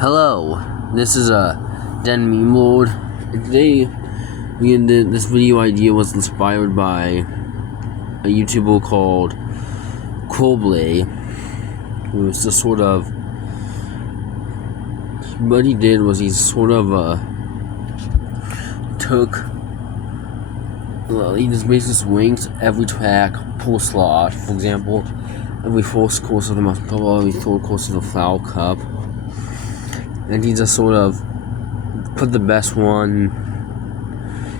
Hello, this is Den Meme Lord. Today, this video idea was inspired by a YouTuber called Coldplay, who was just sort of. What he did was he sort of he just basically ranked every track per slot. For example, every fourth course of the Mario Kart, every third course of the Flower Cup. And he just sort of put the best one,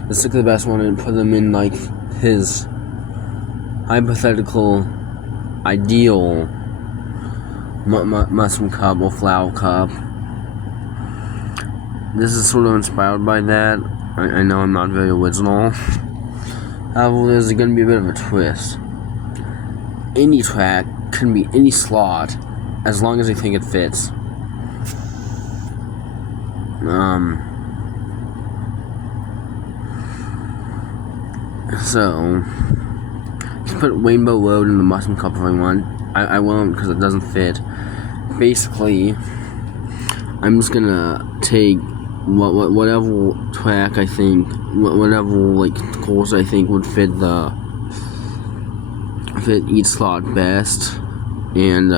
just took the best one and put them in like his hypothetical ideal Mushroom Cup or Flower Cup. This is sort of inspired by that. I know I'm not very original. However, there's going to be a bit of a twist. Any track can be any slot as long as you think it fits. So let's put Rainbow Road in the Mushroom Cup if I want. I won't because it doesn't fit. Basically, I'm just gonna take whatever track I think, whatever like course I think would fit each slot best, and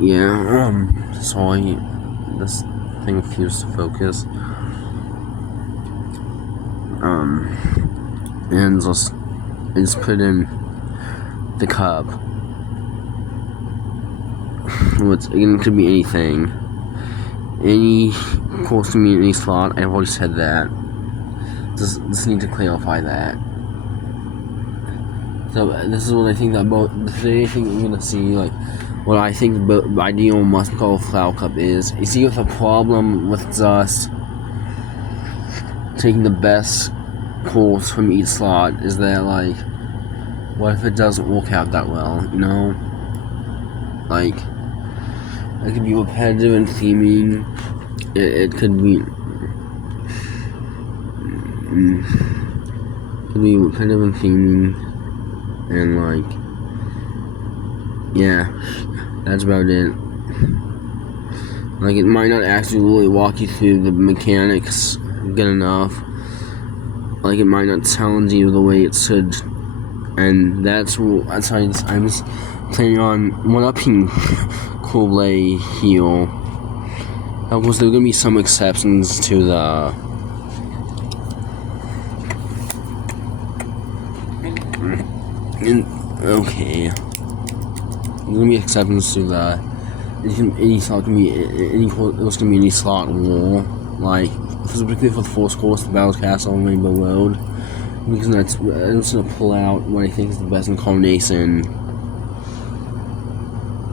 yeah, sorry, this thing refused to focus. And just put in the cup. It could be anything. Any course can be any slot. I've already said that. Just need to clarify that. So this is what I think about today. I think we're gonna see like what I think the ideal Mushroom Cup Flower Cup is. You see, with the problem with just taking the best course from each slot is that like, what if it doesn't work out that well? You know, like it could be repetitive in theming. It could be repetitive in theming, and like, yeah, that's about it. Like, it might not actually really walk you through the mechanics good enough. Like, it might not challenge you the way it should, and that's how I'm just planning on one-upping Coldplay here. Of course, there are gonna be some exceptions to the okay. There's gonna be exceptions to that. Any slot can be there's gonna be any slot war. Like, specifically for the fourth course, the Battle Castle and Rainbow Road, because I'm just gonna pull out what I think is the best incarnation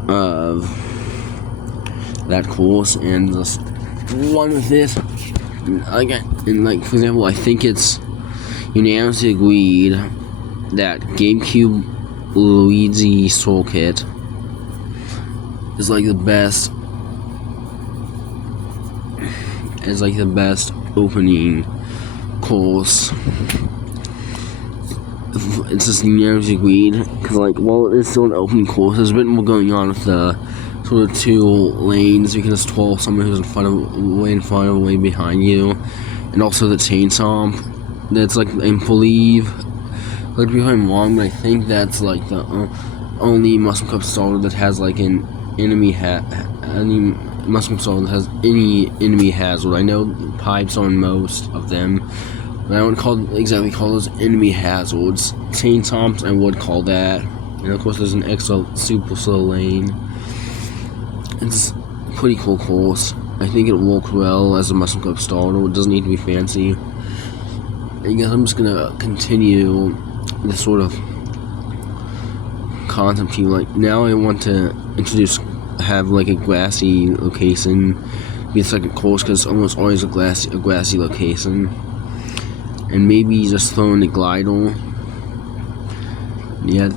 of that course and just run with it. And like, for example, I think it's unanimously agreed that GameCube Luigi Circuit is like the best. Is like the best opening course. It's just unanimously agreed because, like, while it's still an opening course, there's a bit more going on with the sort of two lanes. You can just twirl someone who's way in front or way behind you, and also the chainsaw. That's like, I believe, like, if I'm wrong, but I think that's like the only Mushroom Cup starter that has like an enemy Mushroom Cup that has any enemy hazard. I know pipes on most of them, but I don't exactly call those enemy hazards. Chainsaws, I would call that. And of course, there's an extra super slow lane. It's a pretty cool course. I think it worked well as a Mushroom Cup starter. It doesn't need to be fancy. I guess I'm just gonna continue this sort of concept to you. Like, now I want to have like a grassy location be the second course, because it's almost always a grassy location, and maybe just throw in a glider. Yeah,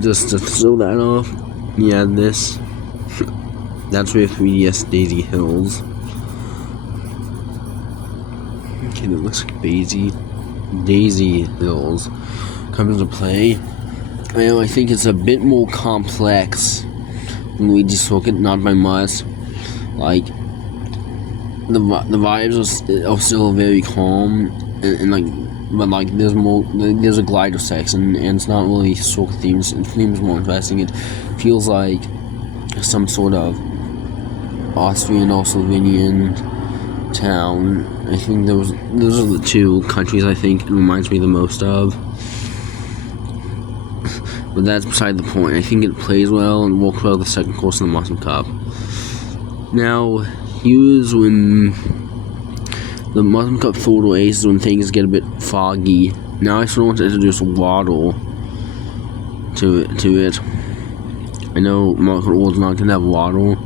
just to throw that off. Yeah, this. That's where 3DS Daisy Hills. Okay, that looks like Daisy Hills comes into play. Well, I think it's a bit more complex than Luigi's Circuit, not by much. Like, the vibes are still very calm, and like, but like there's a glider section, and it's not really circuit themes. The theme is more interesting. It feels like some sort of Austrian or Slovenian town. I think those are the two countries I think it reminds me the most of. But that's beside the point. I think it plays well and works well the second course in the Mushroom Cup. Now, here's when the Mushroom Cup photo ace is when things get a bit foggy. Now I sort of want to introduce waddle to it. I know Mario Kart World's not going to have waddle,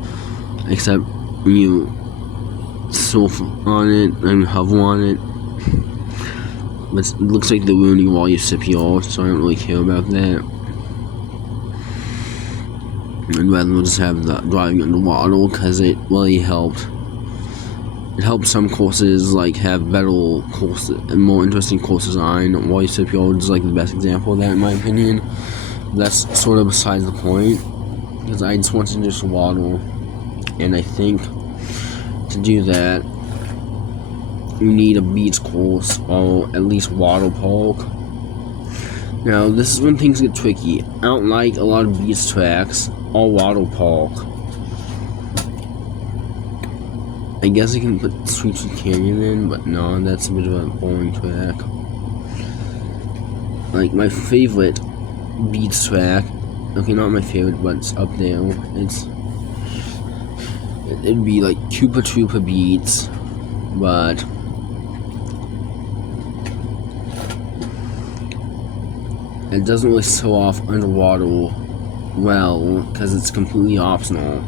except when you surf on it and hover on it. But it looks like they're ruining while you sip yours, so I don't really care about that. I'd rather just have the driving underwater because it really helped. It helped some courses like have better course and more interesting course design. While you sip yours is like the best example of that in my opinion. That's sort of besides the point because I just want to just waddle, and I think to do that you need a beach course or at least water park. Now this is when things get tricky. I don't like a lot of beach tracks or water park. I guess I can put Sweetwood Canyon in, but no, that's a bit of a boring track. Like my favorite beach track, okay, not my favorite, but it's up there. It'd be like Koopa Troopa Beach, but it doesn't really show off underwater well because it's completely optional.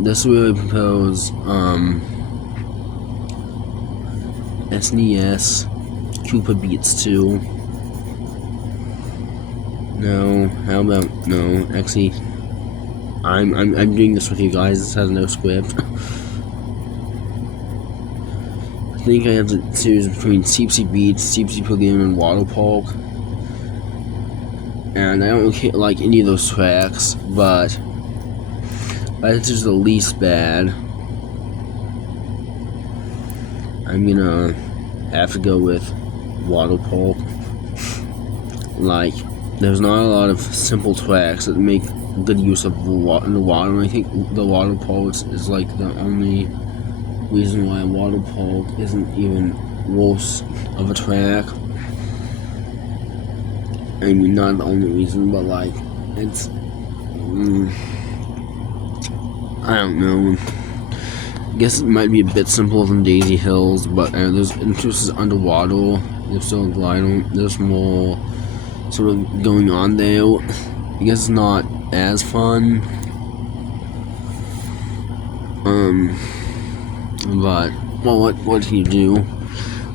This would propose SNES Koopa Beats 2. No, how about no? Actually, I'm doing this with you guys. This has no script. I think I have to choose between Seepsy Beach, Seepsy Pavilion, and Water Park. And I don't really like any of those tracks, but this is the least bad. I'm gonna have to go with Water Park. Like, there's not a lot of simple tracks that make good use of the water, and I think the water park is like the only reason why water park isn't even worse of a track. I mean, not the only reason, but like, it's, I don't know. I guess it might be a bit simpler than Daisy Hills, but there's interests underwater, there's still a glider, there's more sort of going on there. I guess it's not as fun. But, well, what can you do?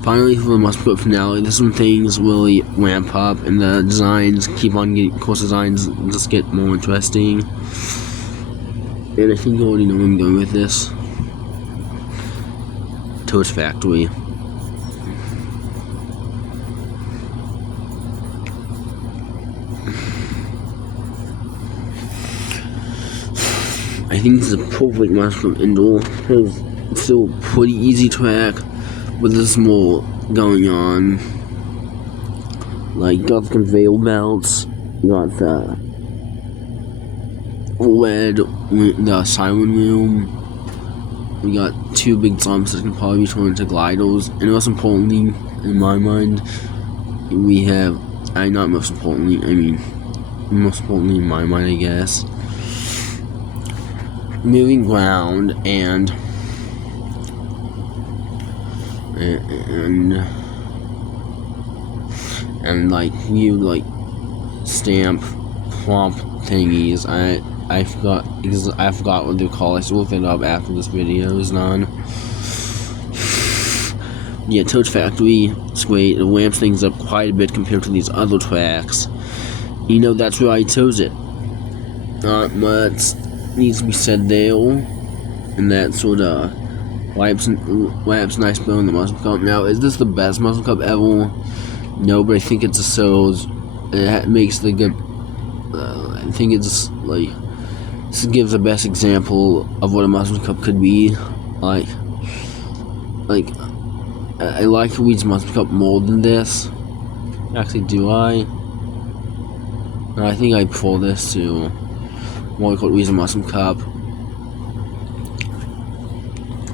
Finally, for the Mushroom Cup finale, this is when things really ramp up and the designs keep on getting, course designs just get more interesting. And I think you already know where I'm going with this. Toast Factory. I think this is a perfect Mushroom Indoor because it's still a pretty easy track, but there's more going on. Like, you got the conveyor belts, you got the the siren room, we got two big jumps that can probably be turned into gliders, and most importantly, in my mind, we have, not most importantly, I mean, most importantly in my mind, I guess, moving ground and like you like stamp prompt thingies. I forgot because I forgot what they're called. I should look it up after this video is done. Yeah, Toad Factory is great. It ramps things up quite a bit compared to these other tracks. You know, that's why I chose it. Not much needs to be said there, and that sort of wipes nice bill in the Mushroom Cup. Now, is this the best Mushroom Cup ever? No, but I think it's a shows it makes the good. I think it's like this gives the best example of what a Muslim Cup could be. Like I like Weed's Muslim Cup more than this. Actually, do I? No, I think I prefer this to Mario Kart Weed's Muslim Cup.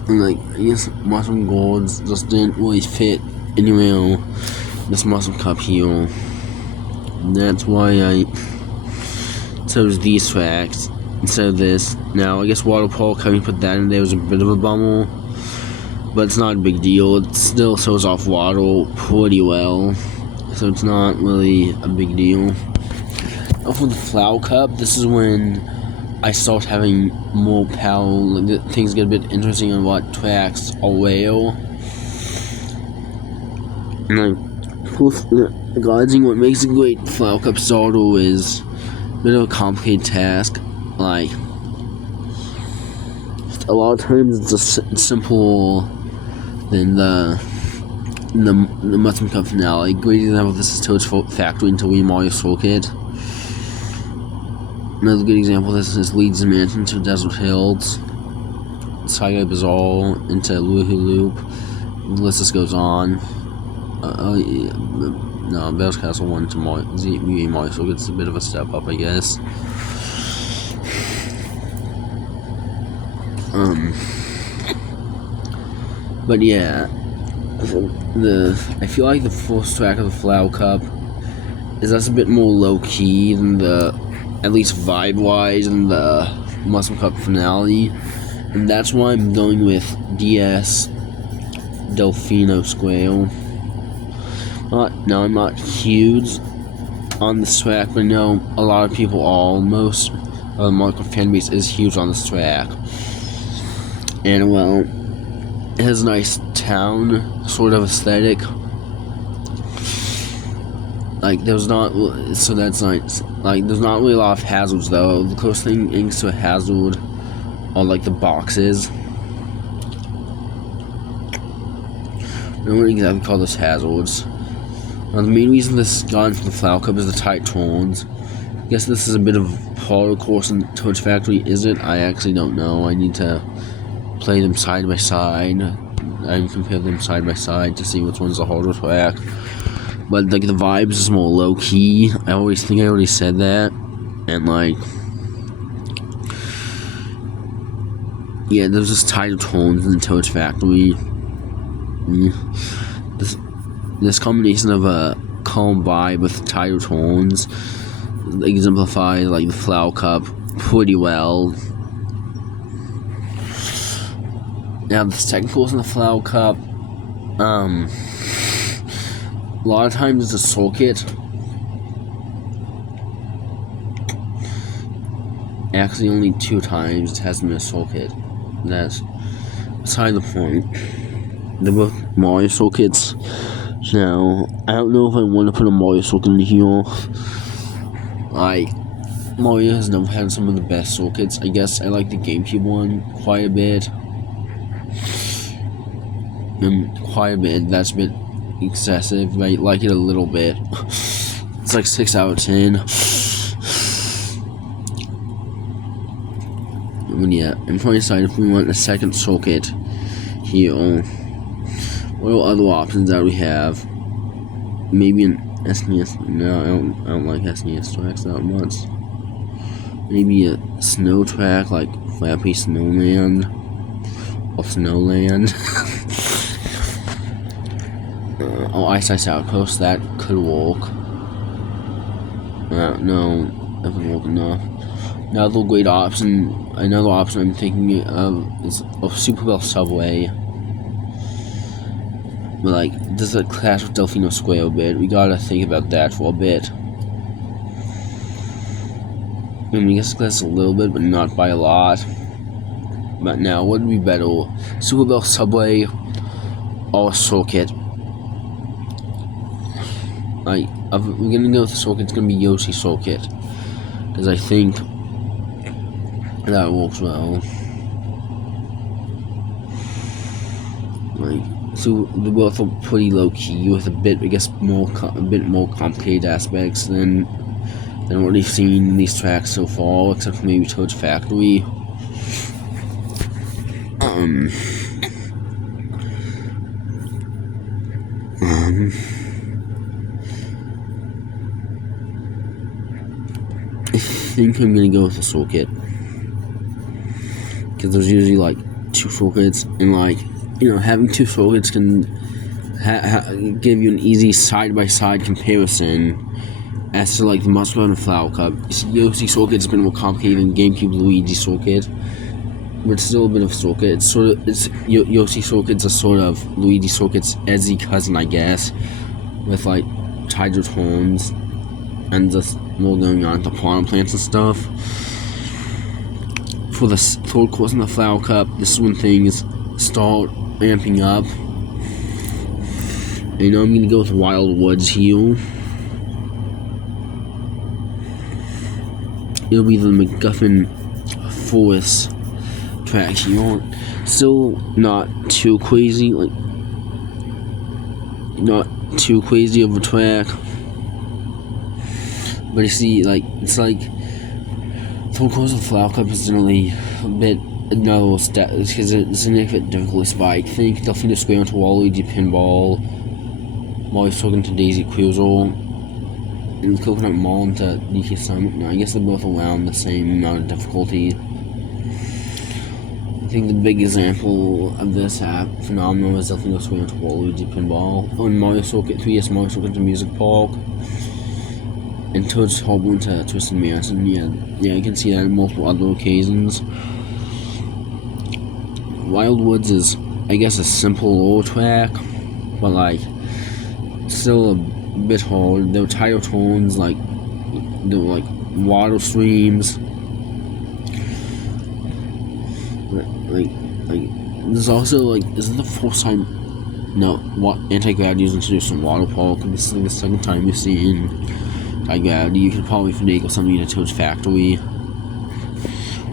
And like, I guess Muslim Golds just didn't really fit anywhere this Muslim Cup here. That's why I chose these tracks instead of this. Now, I guess Water Park, having put that in there was a bit of a bummer, but it's not a big deal. It still shows off water pretty well, so it's not really a big deal. Now for the Flower Cup, this is when I start having more power. Like, things get a bit interesting on what tracks are where. And like, guiding what makes a great Flower Cup starter is a bit of a complicated task. Like, a lot of times it's just simpler than the Muslim Cup finale. Great example of this is Toad's Factory into Wii Mario Circuit. Another good example of this is Leeds Mansion to Desert Hills, Saigai Bazaar into Woohoo Loop. The list just goes on. No, Bell's Castle 1 to Mario Circuit. It's a bit of a step up, I guess. But yeah, I feel like the first track of the Flower Cup is that's a bit more low key than at least vibe-wise, in the Muslim Cup finale, and that's why I'm going with DS Delfino Square. No, I'm not huge on this track, but I know a lot of people are. Most of the Mario Kart fan base is huge on this track, and well, it has a nice town sort of aesthetic. Like, there's not, so that's nice. Like, there's not really a lot of hazards, though. The closest thing to a hazard are, like, the boxes. I don't exactly call this hazards. Now, the main reason this got into the Flower Cup is the tight turns. I guess this is a bit of a harder course than Toad's Factory, is it? I actually don't know. I need to play them side by side. I compare them side by side to see which one's the harder track. But like, the vibes is more low key. I already said that, and like, yeah, there's just tighter tones in Toad's Factory. This combination of a calm vibe with tighter tones exemplify like the Flower Cup pretty well. Now the second course in the Flower Cup, a lot of times it's a circuit. Actually, only 2 times it hasn't been a circuit. That's beside the point. They're both Mario circuits. Now, I don't know if I want to put a Mario circuit in here. Like, Mario has never had some of the best circuits. I guess I like the GameCube one quite a bit. That's a bit excessive. I like it a little bit. It's like 6 out of 10. But yeah, I'm trying to decide if we want a second circuit here. What are other options that we have? Maybe an SNES. No, I don't like SNES tracks that much. Maybe a snow track like Flappy Snowland or Snowland. Ice Ice Outpost, that could work. No, that doesn't work enough. Another option I'm thinking of is Super Bell Subway. But like, does it clash with Delfino Square a bit? We gotta think about that for a bit. I mean, I guess it clashes a little bit, but not by a lot. But now, what would be better? Super Bell Subway or Circuit? Like, we're gonna go with the circuit. It's gonna be Yoshi Circuit, because I think that works well. Like, So they're both pretty low key with a bit, I guess, a bit more complicated aspects than what we've seen in these tracks so far, except for maybe Toad's Factory. I think I'm gonna go with the circuit, because there's usually like 2 circuits, and like, you know, having 2 circuits can give you an easy side-by-side comparison as to like the Mario and Flower Cup. Yoshi circuit's been more complicated than GameCube Luigi circuit, but it's still a bit of circuit. Yoshi circuit's a sort of Luigi circuit's edgy cousin, I guess, with like tighter tones and just more going on to piranha plants and stuff. For the third course in the Flower Cup, this is when things start amping up. And I'm gonna go with Wild Woods here. It'll be the MacGuffin Forest track here. Still not too crazy, like not too crazy of a track. But you see, like, it's like third course of the Flower Cup is generally a bit another step because it's a significant difficulty spike. Think Delphine Square into Waluigi Pinball, Mario talking to Daisy Cruiser, and Coconut Mall into DK Summit. Now, I guess they're both around the same amount of difficulty. I think the big example of this phenomenon is Delphine Square into Waluigi Pinball, on Mario Circuit 3DS Mario Circuit to Music Park, and Toad's Harbor into Twisted Mansion. Yeah, you can see that in multiple other occasions. Wild Woods is, I guess, a simple lower track, but like still a bit hard. There were tighter tones, like there were like water streams. Like there's also like, is it the first time? No, what Anti-Gravity was introduced in Water Park. This is like the second time you've seen Anti-Gravity. You could probably finagle something into Toad's Factory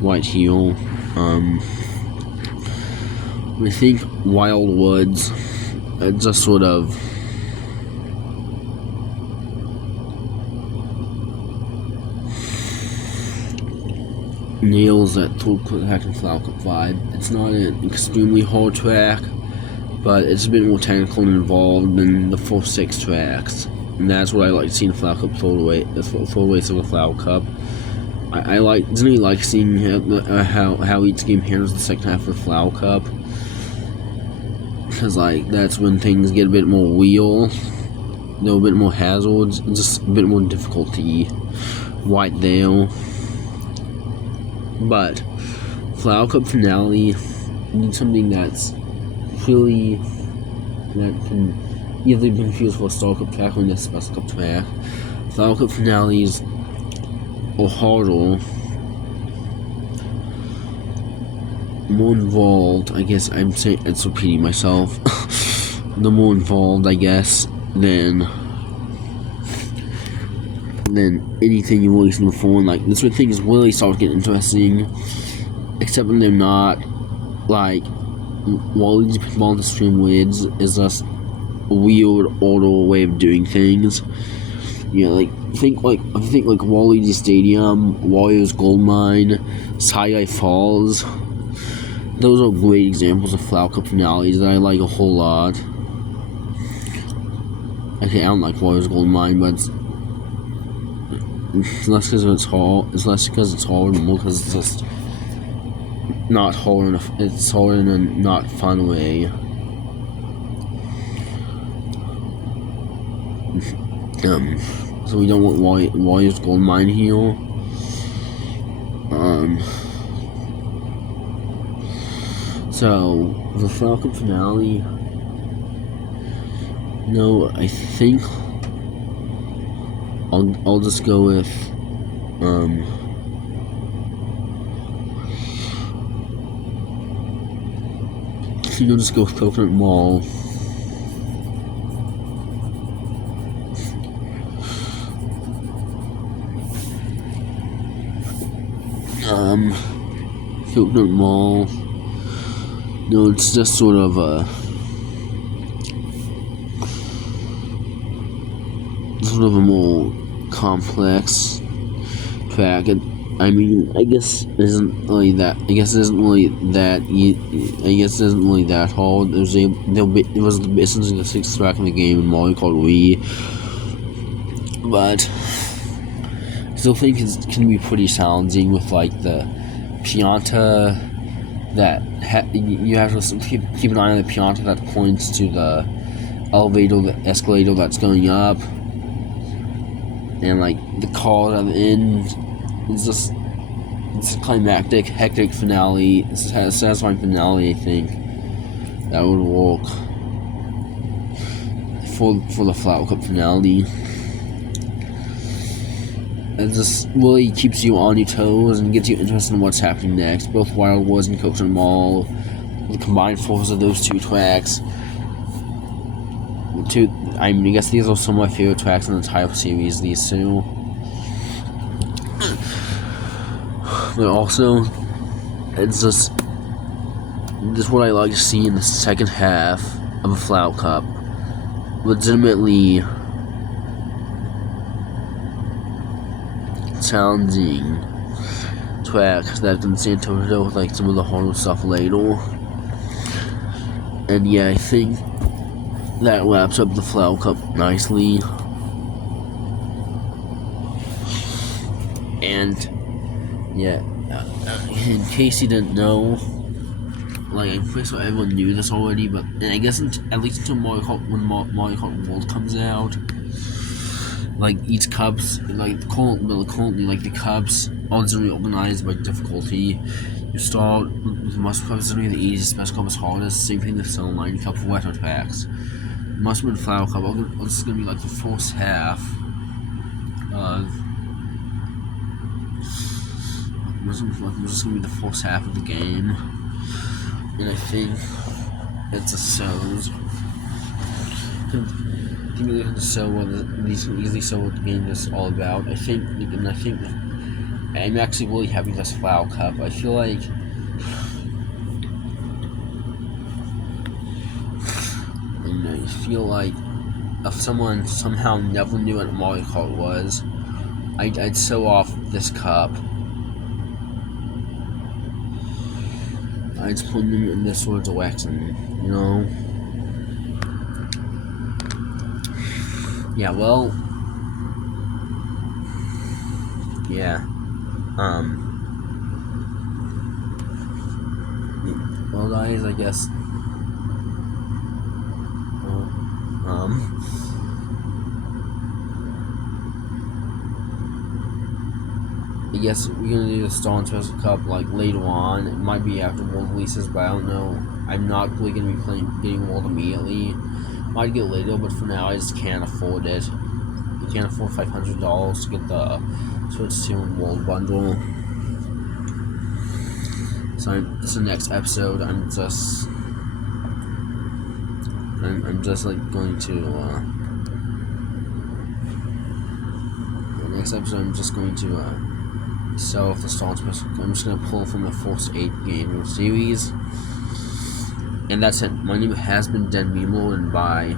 right here. I think Wild Woods just sort of nails that third track and Flower Cup vibe. It's not an extremely hard track, but it's a bit more technical and involved than the first 6 tracks. And that's what I like seeing the Flower Cup third race of the Flower Cup. I generally like seeing how each game handles the second half of the Flower Cup, because like that's when things get a bit more real, there are a bit more hazards, just a bit more difficulty right there. But Flower Cup finale needs something that's really that can either be confused for a Star Cup track or a Special Cup track. Flower Cup finales are harder, more involved. I guess I'm saying it's repeating myself. The more involved, I guess, than anything you've really seen before. And like this where things really start getting interesting, except when they're not. Like Waluigi Pinball into Stream Lids is just a weird order way of doing things. You know, like I think Waluigi Stadium, Wario's Gold Mine, Sky Falls. Those are great examples of Flower Cup finales that I like a whole lot. Okay, I don't like Wario's Gold Mine, but it's less because it's hard. It's less because it's hard, and more because it's just not hard enough. It's hard in a not fun way. So we don't want Wario's Gold Mine here. So the Flower Cup finale. No, I think I'll just go with I think I'll just go with Coconut Mall. Coconut Mall. No, it's just sort of sort of a more complex track. I mean, I guess it isn't really that. I guess it isn't really that. I guess it isn't really that hard. It was essentially the sixth track in the game in Mario Kart Wii, but I still think it can be pretty challenging with like the pianta that you have to keep an eye on the pianta that points to the elevator, the escalator that's going up, and like the call at the end. It's a climactic, hectic finale. It's a satisfying finale, I think, that would work for the Flower Cup finale. It just really keeps you on your toes and gets you interested in what's happening next. Both Wild Woods and Coconut Mall, the combined force of those two tracks. I guess these are some of my favorite tracks in the entire series, these two. But also, it's just what I like to see in the second half of a Flower Cup. Legitimately challenging tracks that can stand toe to toe with like some of the harder stuff later. And yeah, I think that wraps up the Flower Cup nicely. And yeah, in case you didn't know, like I'm pretty sure everyone knew this already, but and I guess at least until Mario Kart, when Mario Kart World comes out, like each cups, like currently like the cups are generally organized by difficulty. You start with Must Cup is generally the easiest, Best Cup is hardest. Same thing with Cell Line Cup for wetter tracks. Must Win Flower Cup. This is gonna be like the first half of. This is gonna be the first half of the game, and I think it's a shows. I think they can show these can easily show what the game is all about. I think I'm actually really happy with this Flower Cup. I feel like if someone somehow never knew what Mario Kart was, I'd show off this cup. I'd point them in this sort of direction, you know? Yeah, well... Yeah. Well, guys, I guess... I guess we're gonna do the Star and Special Cup like later on. It might be after World releases, but I don't know. I'm not really gonna be getting World immediately. Might get later, but for now I just can't afford it. You can't afford $500 to get the Switch 2 and World bundle. So it's the next episode. I'm just like going to the next episode. I'm just going to sell off the Star and Special. I'm just gonna pull from the first 8 games of the series, and that's it. My name has been Den Memo, and bye.